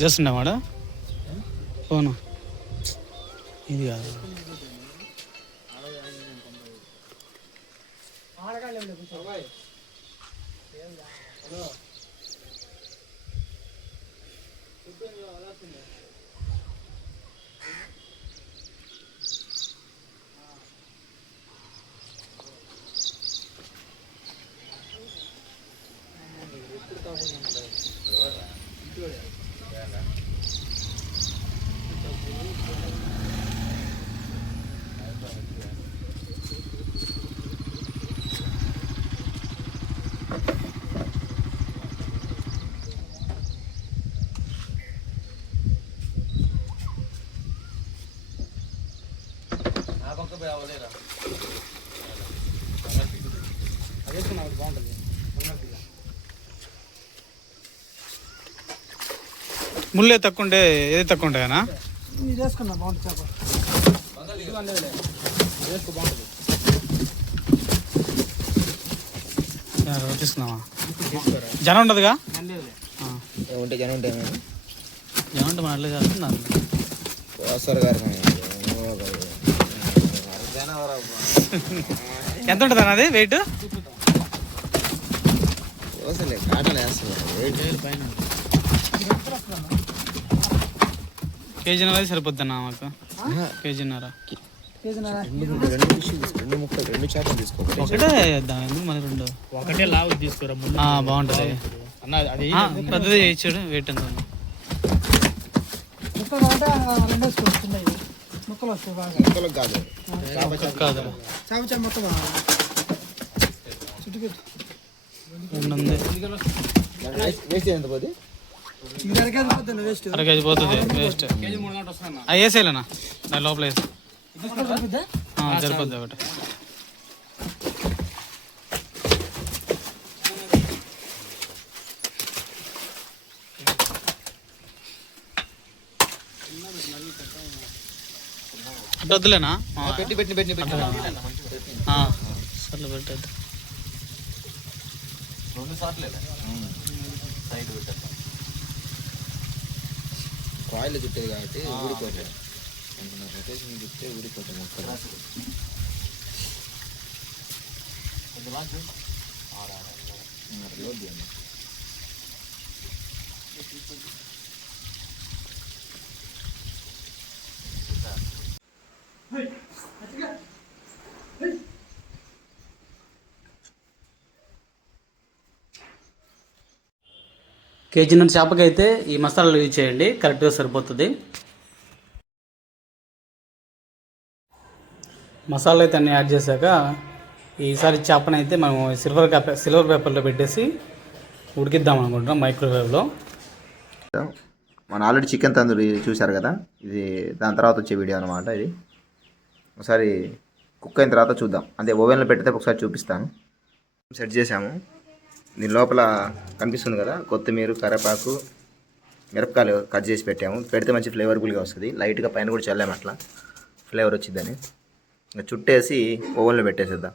చేస్తుండే వాడ ఫోను ఇది కాదు ముళ్ళే తక్కువ ఉంటే ఏది తక్కువ ఉంటాయనా చేసుకున్నా బాగుంటుంది చేప తీసుకున్నావా జనం ఉండదుగా ఉంటే జనం ఉంటాయి జనం ఉంటే మన అట్లే చేస్తున్నారు ఎంత ఉంటుంది అన్నది వెయిట్ కేజీన్నర సరిపోద్ది అన్న మాకు కేజీన్నర రెండు చేపలు తీసుకో ఒకటే వేద్దాం ఎందుకు మన రెండు ఒకటే లావు తీసుకోరా బాగుంటుంది పెద్దది ఇచ్చాడు వెయిట్ ఎంత ముక్కలకు కాదు అర కేజీ పోతుంది వేస్ట్ అవి వేసేయాలన్నా దాని లోపల వేసి సరిపోద్ది ఒకటి అటు వద్దులేనా సర్లే పెట్టద్దు కాయిల్ చుట్టేది కాబట్టి ఊడిపోతాయి రొటేషన్ చుట్టే ఊడిపోతాయి మొక్కలు కేజీన్నర చేపకైతే ఈ మసాలాలు యూజ్ చేయండి, కరెక్ట్గా సరిపోతుంది. మసాలా అయితే అన్నీ యాడ్ చేశాక ఈసారి చేపని అయితే మనం సిల్వర్ పేపర్లో పెట్టేసి ఉడికిద్దాం అనుకుంటున్నాం మైక్రోవేవ్లో. మనం ఆల్రెడీ చికెన్ తందూరి చూశారు కదా, ఇది దాని తర్వాత వచ్చే వీడియో అనమాట. ఇది ఒకసారి కుక్ అయిన తర్వాత చూద్దాం. అదే ఓవెన్లో పెడితే ఒకసారి చూపిస్తాను. సెట్ చేసాము. దీని లోపల కనిపిస్తుంది కదా, కొత్తిమీర, కరివేపాకు, మిరపకాయలు కట్ చేసి పెట్టాము. పెడితే మంచి ఫ్లేవర్ఫుల్గా వస్తుంది. లైట్గా పైన కూడా చల్లాము, అట్లా ఫ్లేవర్ వచ్చిందని. ఇంకా చుట్టేసి ఓవెన్లో పెట్టేసేద్దాం.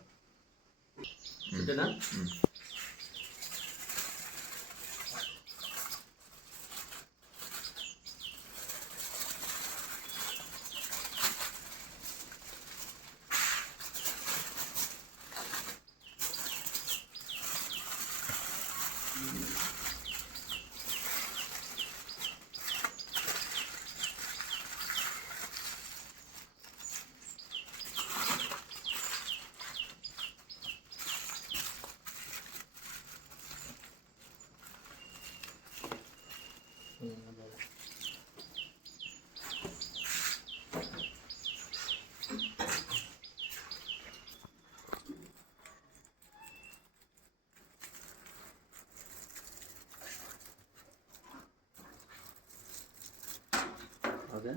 ఓకే.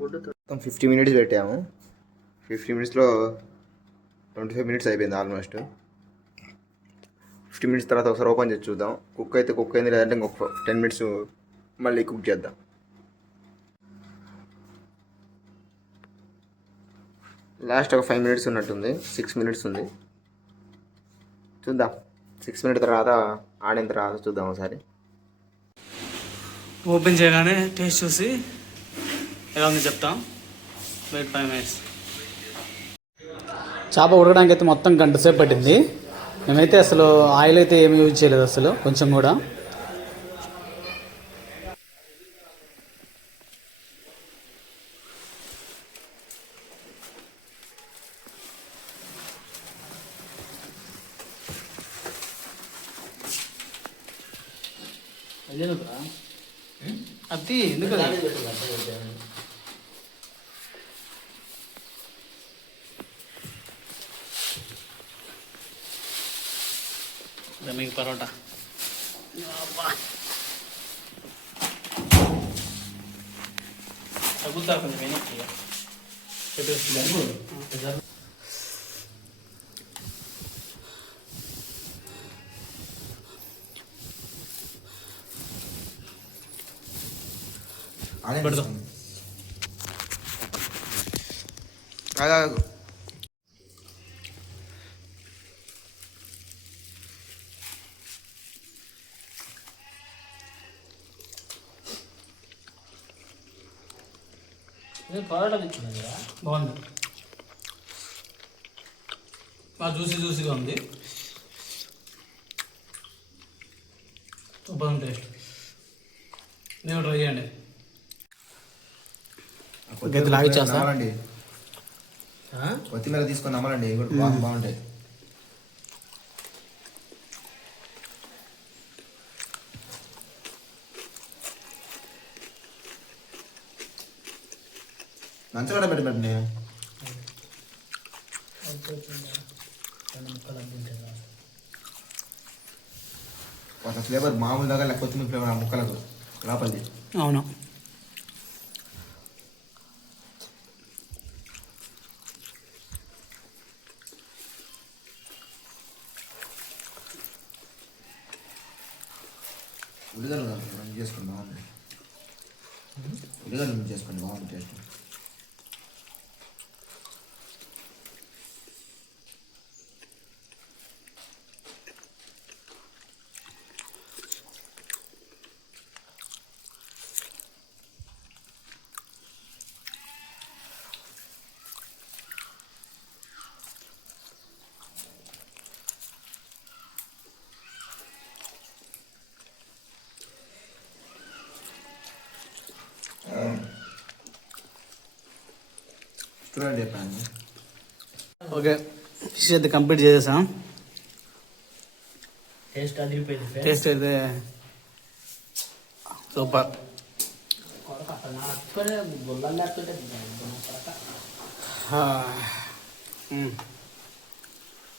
మొత్తం 50 మినిట్స్ పెట్టాము. 50 మినిట్స్లో 25 మినిట్స్ అయిపోయింది ఆల్మోస్ట్. 50 మినిట్స్ తర్వాత ఒకసారి ఓపెన్ చేసి చూద్దాం. కుక్ అయితే కుక్ అయింది, లేదంటే ఇంకొక 10 మినిట్స్ మళ్ళీ కుక్ చేద్దాం. లాస్ట్ ఒక 5 మినిట్స్ ఉన్నట్టుంది. 6 మినిట్స్ ఉంది. చూద్దాం. 6 మినిట్స్ తర్వాత ఆడిన తర్వాత చూద్దాం ఒకసారి. ఓపెన్ చేయగానే టేస్ట్ చూసి ఎలా ఉంది చెప్తాం. Wait 5 minutes. చేప ఉడకడానికి అయితే మొత్తం గంట సేపు పట్టింది. మేమైతే అసలు ఆయిల్ అయితే ఏమి యూజ్ చేయలేదు అసలు, కొంచెం కూడా. అది ఎందుకు మీకు పరోటా తగ్గుతా కొంచెం పెడదాం. పరోటా తెచ్చుకున్నాను కదా, బాగుంది. బాగా జ్యూసీగా ఉంది. సూపర్ ఉంది టేస్ట్. నేను ట్రై చేయండి. కొత్తిమీర తీసుకొని అమ్మాలండి, బాగుంటాయి. మంచిగా పెట్టండి. కొంత ఫ్లేవర్ మామూలు దాకా కొత్తిమీర ఫ్లేవర్ ఆ ముక్కలకు లోపలిది. అవును. ఉల్లిగడ్డలు చేసుకోండి, బాగుంది. ఉల్లిగడ్డలు చేసుకోండి, బాగుంది టేస్ట్. చూడండి చెప్పండి. ఓకే, ఫిష్ అయితే కంప్లీట్ చేసేసాం. టేస్ట్ అదిరిపోయింది. టేస్ట్ అయితే సూపర్.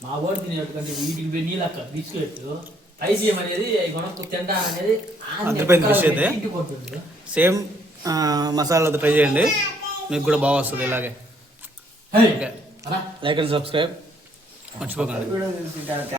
మా వాడు తినేటంటే వీటికి పోయి నీళ్ళు అక్క తీసుకెట్టు పైసీఎం అనేది కొనకు తింటా అనేది అదిరిపోయింది. ఫిష్ అయితే సేమ్ మసాలాతో ట్రై చేయండి, మీకు కూడా బాగా వస్తుంది ఇలాగే. ఓకే, లైక్ అండ్ సబ్స్క్రైబ్ మర్చిపోకండి.